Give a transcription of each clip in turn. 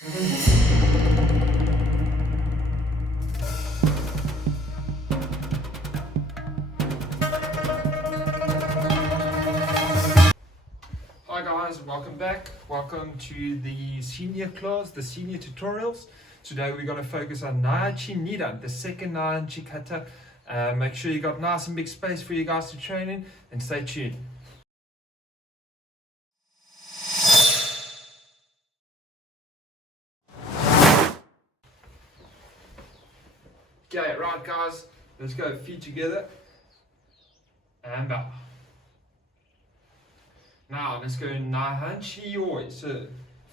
Hi guys, welcome back. Welcome to the senior class, the senior tutorials. Today we're going to focus on Naihanchi Nidan, the second Naihanchi Kata. Make sure you got nice and big space for you guys to train in, and stay tuned. Okay, right guys, let's go feet together and up. Now let's go Naihanchi Yoi. So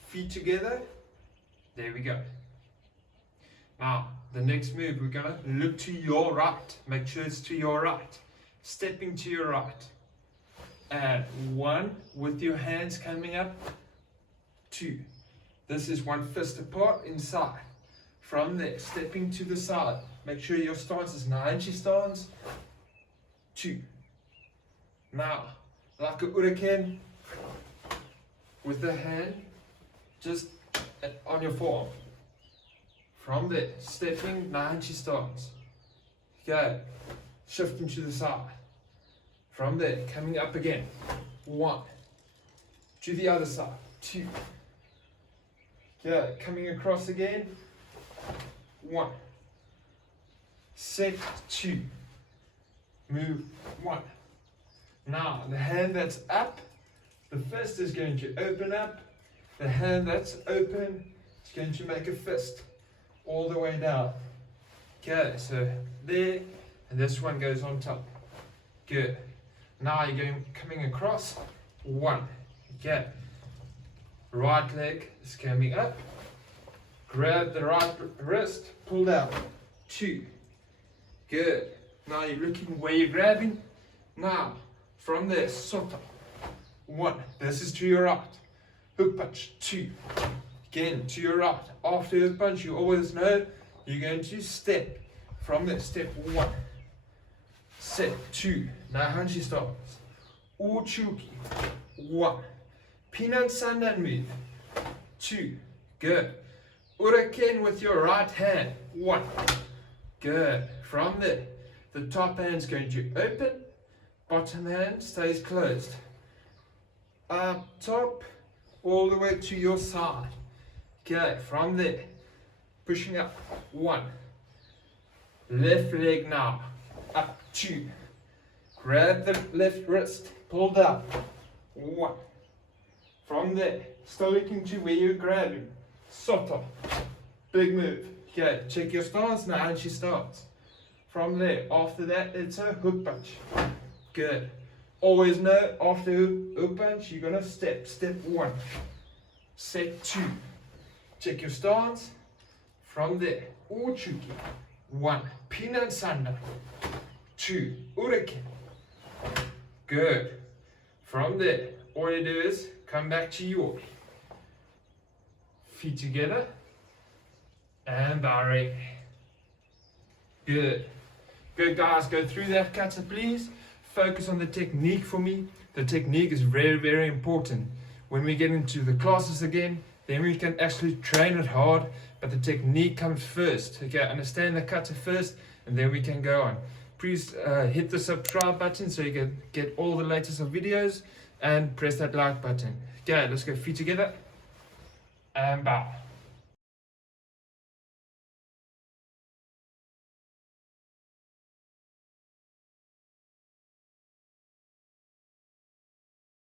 feet together. There we go. Now the next move, we're gonna look to your right. Make sure it's to your right. Stepping to your right. And 1 with your hands coming up. 2. This is 1 fist apart inside. From there, stepping to the side. Make sure your stance is Naihanchi stance. 2. Now, like a uraken, with the hand just on your forearm. From there, stepping Naihanchi stance. Okay, shifting to the side. From there, coming up again. 1. To the other side. 2. Okay, coming across again. 1. Set 2. Move 1. Now, the hand that's up, the fist is going to open up. The hand that's open is going to make a fist all the way down. Okay, so there, and this one goes on top. Good. Now you're coming across. 1. Okay. Right leg is coming up. Grab the right wrist, pull down. 2. Good. Now you're looking where you're grabbing. Now, from there, soto. 1. This is to your right. Hook punch. 2. Again, to your right. After hook punch, you always know you're going to step. From there, step 1. Set 2. Naihanchi stance. Uchuki. 1. Peanut sandan move. 2. Good. Uraken with your right hand. 1. Good. From there, the top hand's going to open. Bottom hand stays closed. Up top, all the way to your side. Okay, from there, pushing up. 1. Left leg now. Up. 2. Grab the left wrist. Pull down. 1. From there, still looking to where you're grabbing. Soto. Big move. Okay, check your stance. Naihanchi stance. From there, after that, it's a hook punch. Good. Always know, after hook punch, you're going to step. Step 1. Set 2. Check your stance. From there, uchuki. 1. Peanut sanda. 2. Uraken. Good. From there, all you do is come back to your feet together and barre. Good. Good guys, go through that kata please. Focus on the technique for me. The technique is very, very important. When we get into the classes again, then we can actually train it hard, but the technique comes first. Okay, understand the kata first, and then we can go on. Please hit the subscribe button so you can get all the latest of videos, and press that like button. Okay, let's go feet together and bow.